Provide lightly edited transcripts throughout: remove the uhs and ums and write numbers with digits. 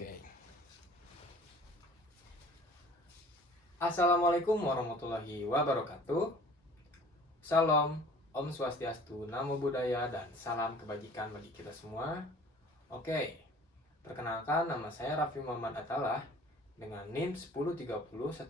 Oke. Assalamualaikum warahmatullahi wabarakatuh. Salam, Om Swastiastu, Namo Buddhaya, dan salam kebajikan bagi kita semua. Oke, perkenalkan nama saya Raffi Muhammad Atalah dengan NIM 103012500386.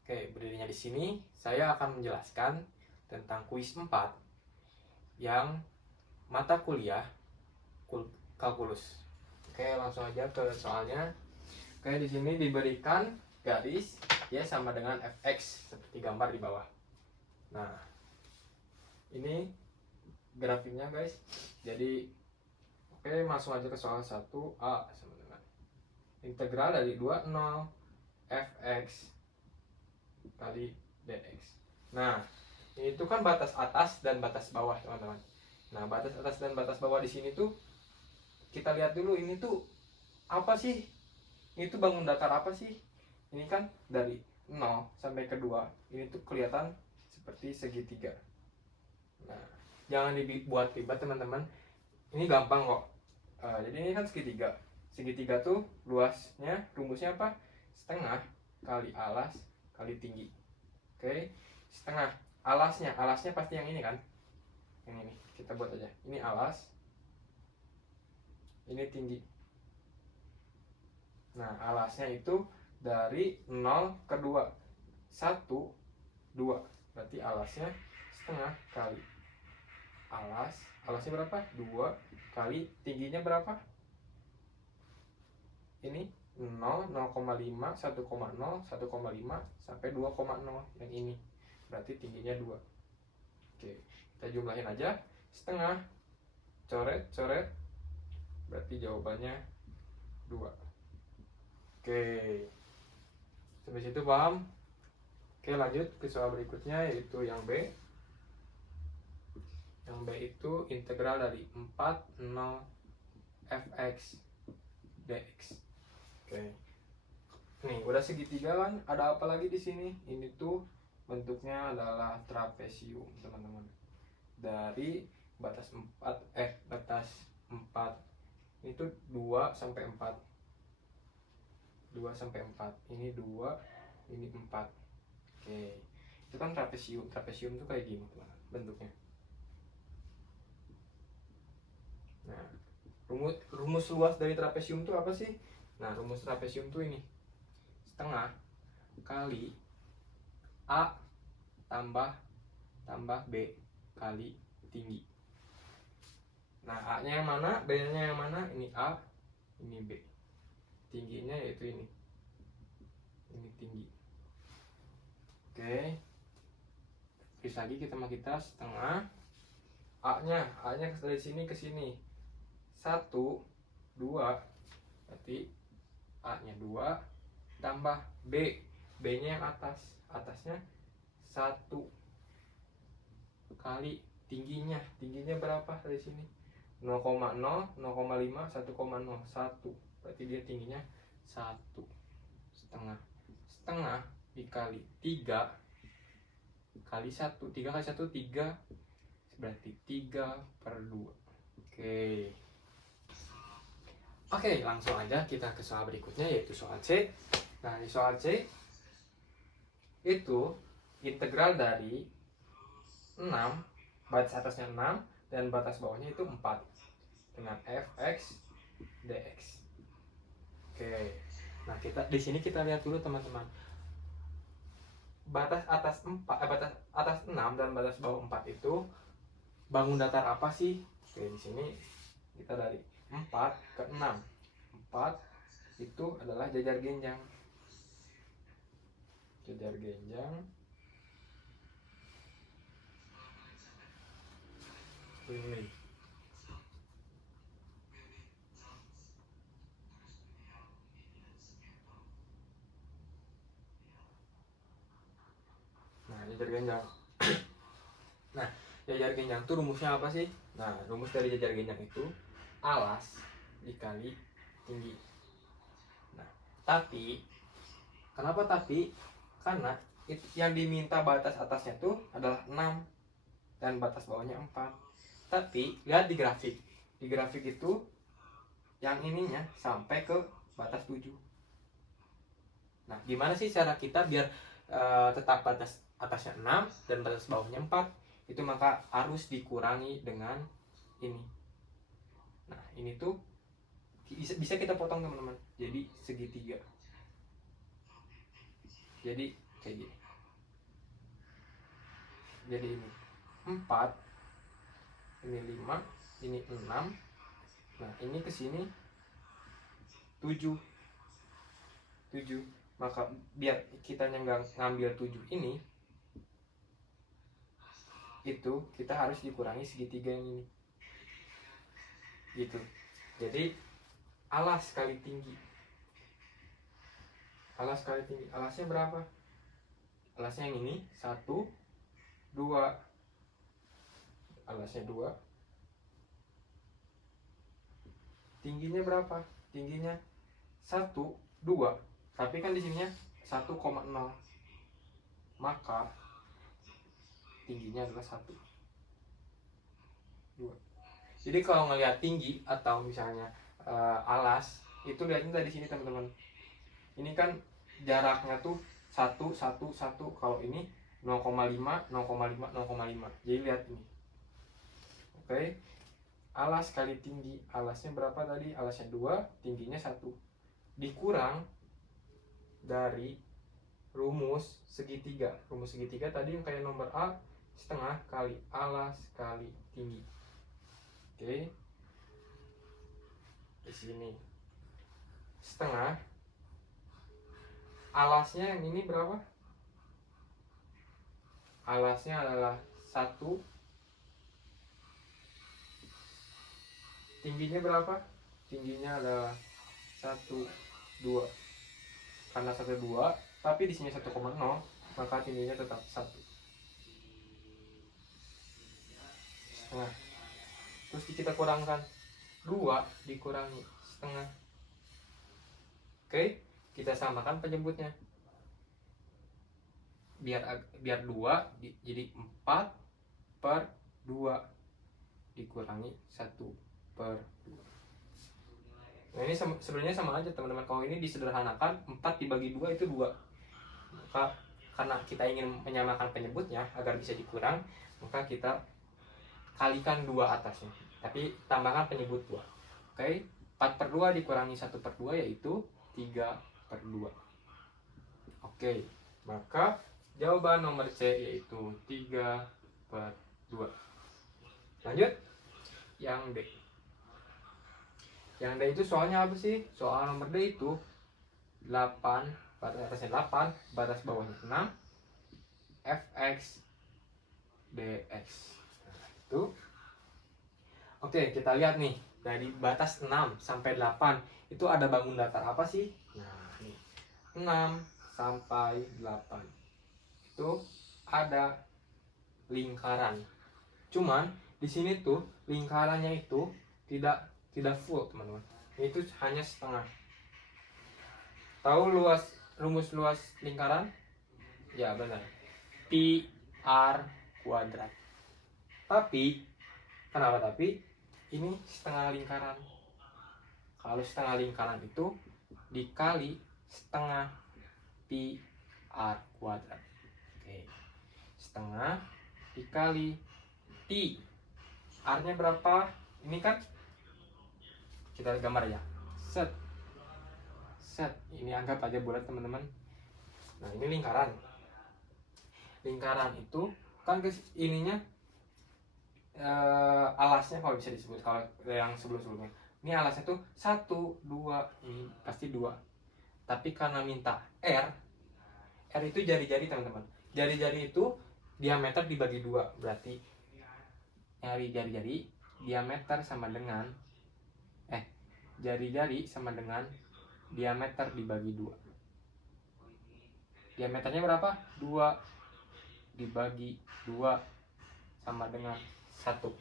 Oke, berdirinya di sini saya akan menjelaskan tentang kuis 4 yang mata kuliah kalkulus. Oke, langsung aja ke soalnya. Oke, di sini diberikan garis ya sama dengan fx seperti gambar di bawah. Nah, ini grafiknya guys. Jadi oke, langsung aja ke soal 1A sama dengan integral dari 20 fx kali dx. Nah, ini tuh kan batas atas dan batas bawah, teman-teman. Nah, batas atas dan batas bawah di sini tuh kita lihat dulu, ini tuh apa sih? Ini tuh bangun datar apa sih? Ini kan dari 0 sampai ke 2, ini tuh kelihatan seperti segitiga. Nah, jangan dibuat ribet teman-teman. Ini gampang kok. Jadi ini kan segitiga. Segitiga tuh luasnya, rumusnya apa? Setengah kali alas kali tinggi. Oke, setengah. Alasnya pasti yang ini kan? Yang ini. Kita buat aja. Ini alas. Ini tinggi. Nah, alasnya itu dari 0 ke 2. 1, 2. Berarti alasnya setengah kali alasnya berapa? 2 kali tingginya berapa? Ini 0, 0,5, 1,0, 1,5 sampai 2,0. Yang ini berarti tingginya 2. Oke, kita jumlahin aja. Setengah coret berarti jawabannya 2. Oke, sampai situ paham? Oke, lanjut ke soal berikutnya, yaitu yang B. Yang B itu integral dari 40 fx dx. Oke, nih udah segitiga kan, ada apa lagi di sini? Ini tuh bentuknya adalah trapesium, teman-teman. Dari batas 4 ini tuh 2 sampai 4. 2 sampai 4. Ini 2, ini 4. Oke. Itu kan trapesium. Trapesium tuh kayak gini, teman, bentuknya. Nah, rumus luas dari trapesium tuh apa sih? Nah, rumus trapesium tuh ini. Setengah kali A tambah B kali tinggi. Nah, A-nya yang mana? B-nya yang mana? Ini A, ini B. Tingginya yaitu ini. Ini tinggi. Oke. Terus lagi kita setengah. A-nya dari sini ke sini. 1, 2. Berarti A-nya 2 tambah B. B-nya yang atas. Atasnya 1 kali tingginya. Tingginya berapa dari sini? 0,0, 0,5, 1,01. Berarti dia tingginya 1 setengah. Setengah dikali 3 kali 1. 3 kali 1, 3. Berarti 3/2. Oke, langsung aja kita ke soal berikutnya, yaitu soal C. Nah, di soal C itu integral dari 6, batas atasnya 6 dan batas bawahnya itu 4 dengan fx dx. Oke. Nah, di sini kita lihat dulu teman-teman. Batas atas 6 dan batas bawah 4 itu bangun datar apa sih? Oke, di sini kita dari 4 ke 6. 4 itu adalah jajar genjang. Jajar genjang. Ini. Nah, jajar genjang. Nah, jajar genjang itu rumusnya apa sih? Nah, rumus dari jajar genjang itu alas dikali tinggi. Nah, tapi kenapa tapi? Karena yang diminta batas atasnya tuh adalah 6 dan batas bawahnya 4. Tapi lihat di grafik. Di grafik itu yang ininya sampai ke batas 7. Nah, gimana sih cara kita biar tetap batas atasnya 6 dan batas bawahnya 4? Itu maka harus dikurangi dengan ini. Nah, ini tuh bisa kita potong teman-teman, jadi segitiga. Jadi kayak gini. Jadi ini 4, ini 5, ini 6. Nah, ini ke sini 7. Maka biar kita ngambil 7 ini, itu kita harus dikurangi segitiga yang ini. Gitu. Jadi alas kali tinggi. Alasnya berapa? Alasnya yang ini 1, 2. Alasnya 2. Tingginya berapa? Tingginya 1, 2. Tapi kan di sininya 1,0. Maka tingginya adalah 1, 2. Jadi kalau ngelihat tinggi atau misalnya alas, itu lihatnya dari sini teman-teman. Ini kan jaraknya tuh 1, 1, 1. Kalau ini 0,5, 0,5, 0,5. Jadi lihat ini. Oke. Alas kali tinggi. Alasnya berapa tadi? Alasnya 2, tingginya 1. Dikurang dari rumus segitiga. Rumus segitiga tadi yang kayak nomor A, setengah kali alas kali tinggi. Oke. Di sini setengah. Alasnya yang ini berapa? Alasnya adalah 1. Tingginya berapa? Tingginya adalah 1, 2. Karena 1, 2, tapi di sini 1,0, maka tingginya tetap 1. Nah, terus kita kurangkan 2 dikurangi setengah. Oke, kita samakan penyebutnya. Biar 2 jadi 4/2 dikurangi 1/2. Nah, ini sebenarnya sama aja teman-teman. Kalau ini disederhanakan, 4 dibagi 2 itu 2. Maka karena kita ingin menyamakan penyebutnya agar bisa dikurang, maka kita kalikan 2 atasnya, tapi tambahkan penyebut 2. Oke, 4/2 dikurangi 1/2 yaitu 3/2. Oke, maka jawaban nomor C yaitu 3/2. Lanjut yang D. Yang D itu soalnya apa sih? Soal nomor D itu 8, batas atasnya 8, batas bawahnya 6, fx dx. Nah, itu. Oke, kita lihat nih. Dari batas 6 sampai 8 itu ada bangun datar apa sih? Nah, ini 6 sampai 8 itu ada lingkaran. Cuman di sini tuh lingkarannya itu tidak full, teman-teman. Itu hanya setengah. Tahu rumus luas lingkaran? Ya, benar. Pi r kuadrat. Tapi kenapa tapi? Ini setengah lingkaran. Kalau setengah lingkaran itu dikali setengah pi r kuadrat. Oke. Setengah dikali pi. R-nya berapa? Ini kan kita gambar ya. Set. Ini anggap aja bulat, teman-teman. Nah, ini lingkaran. Lingkaran itu kan ininya alasnya kalau bisa disebut, kalau yang sebelum-sebelumnya ini alasnya tuh 1, 2, ini pasti 2. Tapi karena minta R itu jari-jari, teman-teman. Jari-jari itu diameter dibagi 2, berarti nyari jari-jari diameter sama dengan jari-jari sama dengan diameter dibagi 2. Diameternya berapa? 2 dibagi 2 sama dengan 1.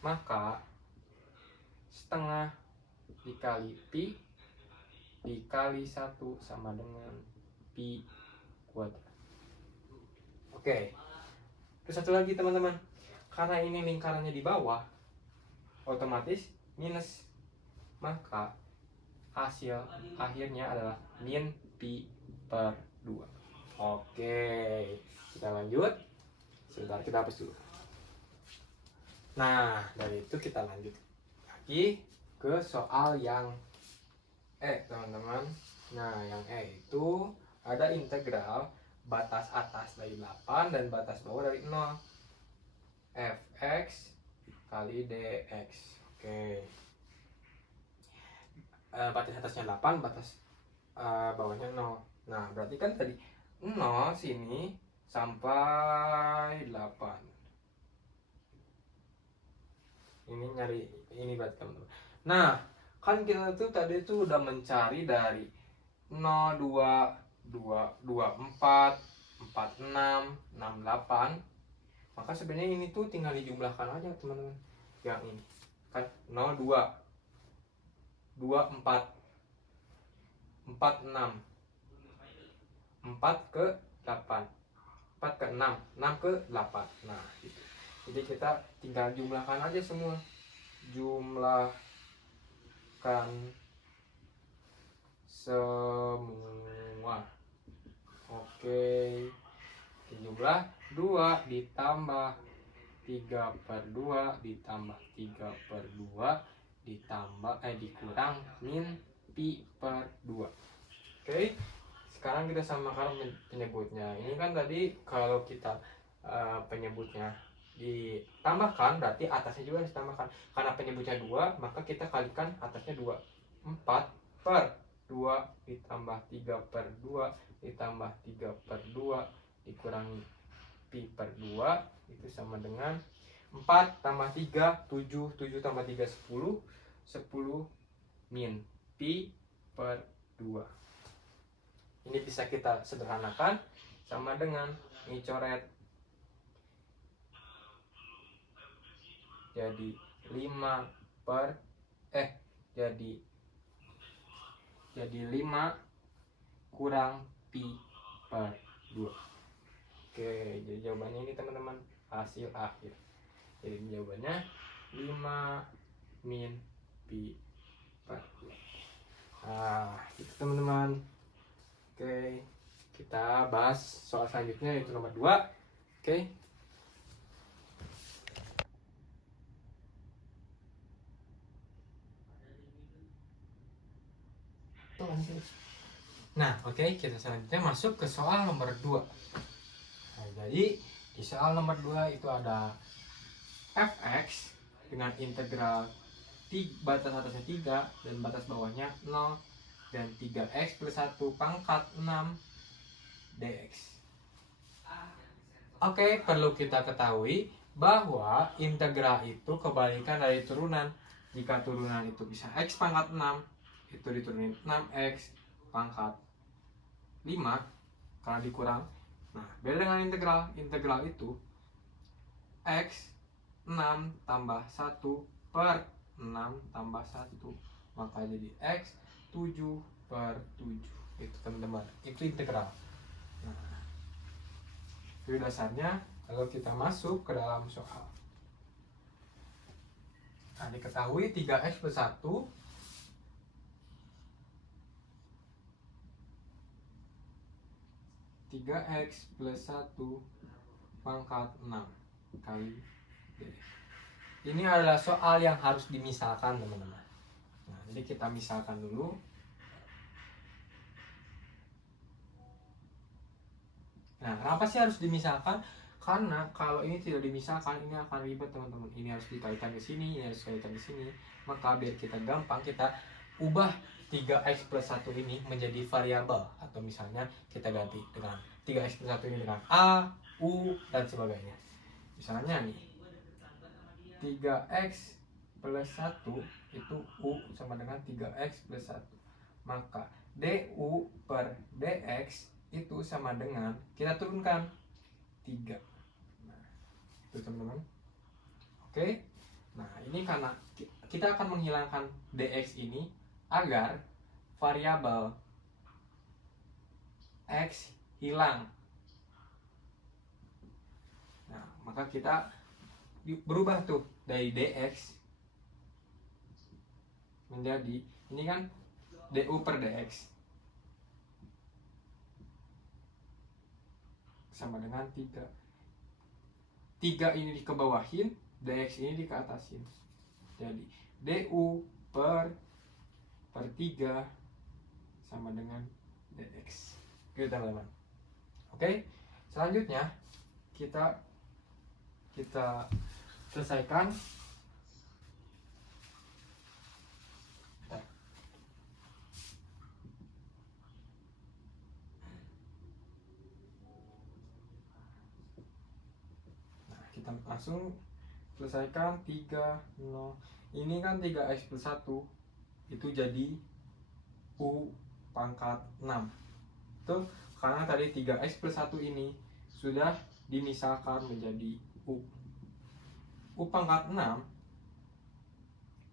Maka setengah dikali pi dikali 1 sama dengan pi kuadrat. Oke. Terus satu lagi, teman-teman. Karena ini lingkarannya di bawah, otomatis minus. maka hasil akhirnya adalah min pi per 2. Oke, kita lanjut. Sebentar, kita hapus dulu. Nah, dari itu kita lanjut lagi ke soal yang teman-teman. Nah, yang itu ada integral batas atas dari 8 dan batas bawah dari 0. Fx kali dx. Oke. Batas atasnya 8, batas bawahnya 0. Nah, berarti kan tadi 0 sini sampai 8. Ini nyari ini berarti teman-teman. Nah, kan kita tuh tadi tuh udah mencari dari 0, 2, 4, 6, 8. Maka sebenarnya ini tuh tinggal dijumlahkan aja teman-teman. Yang ini kan 0, 2, 4, 6, 4 ke 8, 4 ke 6, 6 ke 8. Nah, gitu. Jadi kita tinggal jumlahkan aja semua. Jumlahkan semua. Oke. Jumlah 2 ditambah 3 per 2 ditambah 3 per 2 dikurang min pi per 2. Oke. Sekarang kita samakan penyebutnya. Ini kan tadi kalau kita penyebutnya ditambahkan, berarti atasnya juga harus ditambahkan. Karena penyebutnya 2, maka kita kalikan atasnya 2. 4 per 2 ditambah 3 per 2 ditambah 3 per 2 dikurangi pi per 2 itu sama dengan 4 tambah 3, 7, 7 tambah 3, 10, 10 min pi per 2. Ini bisa kita sederhanakan sama dengan ini coret jadi 5 kurang pi per 2. Oke, jadi jawabannya ini teman-teman, hasil akhir. Jadi jawabannya 5 min pi per 2. Nah, itu teman-teman. Oke, kita bahas soal selanjutnya yaitu nomor 2. Oke. Nah, oke, kita selanjutnya masuk ke soal nomor 2. Nah, jadi di soal nomor 2 itu ada fx dengan integral batas atasnya 3 dan batas bawahnya 0 dan 3x plus 1 pangkat 6 dx. Oke, perlu kita ketahui bahwa integral itu kebalikan dari turunan. Jika turunan itu bisa x pangkat 6, itu diturunin 6x pangkat 5 karena dikurang. Nah, beda dengan integral itu x 6 tambah 1 per 6 tambah 1, maka jadi x 7 per 7. Itu teman-teman, itu integral. Nah, itu dasarnya kalau kita masuk ke dalam soal. Nah, diketahui 3x plus 1 3x plus 1 pangkat 6 kali dx. Ini adalah soal yang harus dimisalkan teman-teman. Nah, jadi kita misalkan dulu. Nah, kenapa sih harus dimisalkan? Karena kalau ini tidak dimisalkan, ini akan ribet teman-teman. Ini harus dikaitkan ke sini, ini harus dikaitkan ke sini. Maka biar kita gampang, kita ubah 3x plus 1 ini menjadi variabel. Atau misalnya kita ganti dengan 3x plus 1 ini dengan A, U, dan sebagainya. Misalnya nih, 3x plus 1 itu U sama dengan 3x plus 1. Maka du per dx itu sama dengan, kita turunkan 3. Nah, itu teman-teman. Oke. Nah, ini karena kita akan menghilangkan dx ini agar variabel x hilang. Nah, maka kita berubah tuh dari dx menjadi, ini kan DU per DX sama dengan 3. 3 ini dikebawahin, DX ini dikeatasin. Jadi DU per 3 sama dengan DX. Gitu teman-teman. Oke, selanjutnya kita selesaikan kita langsung selesaikan 3, 0. Ini kan 3x plus 1 itu jadi U pangkat 6. Itu karena tadi 3x plus 1 ini sudah dimisalkan menjadi U. U pangkat 6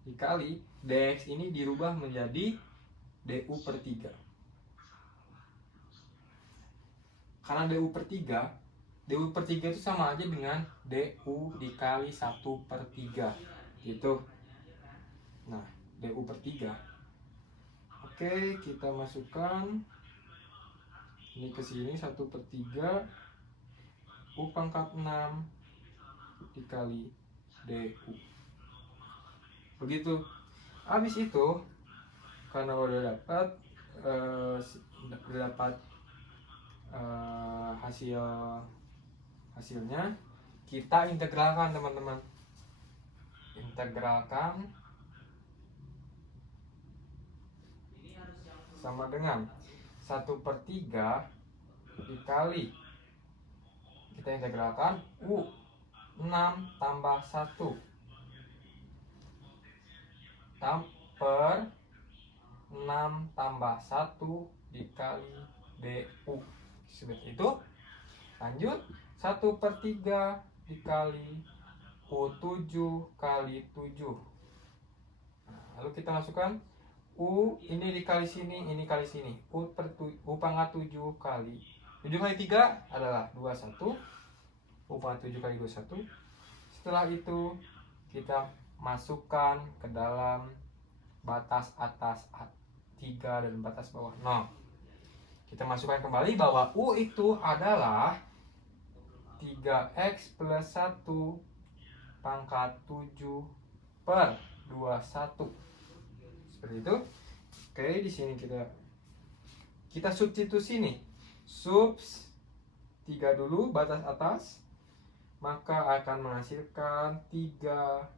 dikali dx ini dirubah menjadi du per 3. Karena du per 3 itu sama aja dengan du dikali 1 per 3 gitu. Nah, du per 3. Oke, kita masukkan ini ke sini 1 per 3 u pangkat 6 dikali du. Begitu. Habis itu karena udah dapat hasilnya, kita integralkan teman-teman. Integralkan sama dengan 1 per 3 dikali, kita integralkan U 6 tambah 1 per 6 tambah 1 dikali du. Seperti itu. Lanjut 1 per 3 dikali U7 kali 7. Nah, lalu kita masukkan U ini dikali sini, ini kali sini. U pangkat 7 kali 7 kali 3 adalah 21. U pangkat 7 kali 21. Setelah itu kita masukkan ke dalam batas atas 3 dan batas bawah 0. Kita masukkan kembali bahwa U itu adalah 3x plus 1 pangkat 7 per 21. Seperti itu. Oke, di sini kita substitusi nih. Subs 3 dulu batas atas, maka akan menghasilkan 3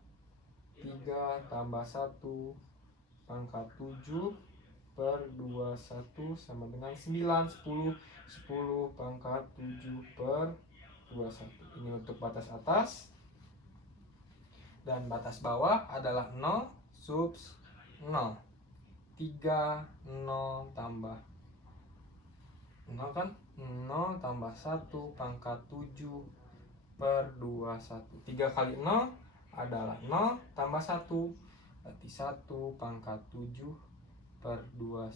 tambah 1 pangkat 7 per 21 sama dengan 9, 10 pangkat 7 per 21. Ini untuk batas atas. Dan batas bawah adalah 0 subs 0. 3, 0 tambah 0 kan? 0 tambah 1 pangkat 7 per 21. 3 kali 0 adalah 0 tambah 1. Berarti 1 pangkat 7 per 21.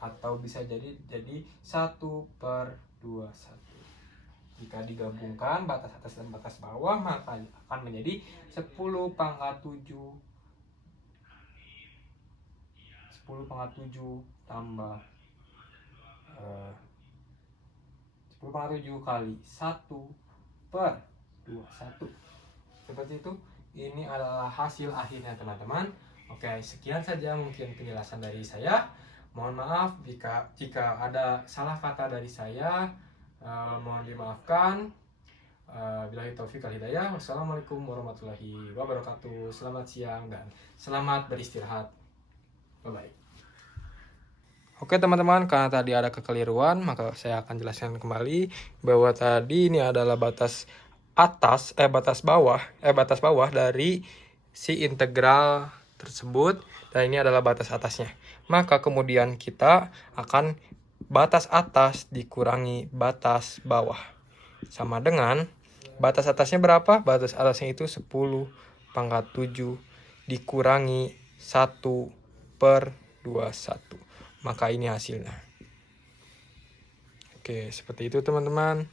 Atau bisa jadi 1 per 21. Jika digabungkan batas atas dan batas bawah, maka akan menjadi 10 pangkat 7 tambah 10 pangkat 7 kali 1 per 21. Seperti itu. Ini adalah hasil akhirnya teman-teman. Oke, sekian saja mungkin penjelasan dari saya. Mohon maaf jika ada salah kata dari saya. Mohon dimaafkan. Billahi taufiq wal hidayah. Wassalamualaikum warahmatullahi wabarakatuh. Selamat siang dan selamat beristirahat. Bye-bye. Oke teman-teman, karena tadi ada kekeliruan, maka saya akan jelaskan kembali bahwa tadi ini adalah batas bawah dari si integral tersebut, dan ini adalah batas atasnya. Maka kemudian kita akan batas atas dikurangi batas bawah sama dengan batas atasnya berapa? Batas atasnya itu 10 pangkat 7 dikurangi 1 per 21. Maka ini hasilnya. Oke, seperti itu teman-teman.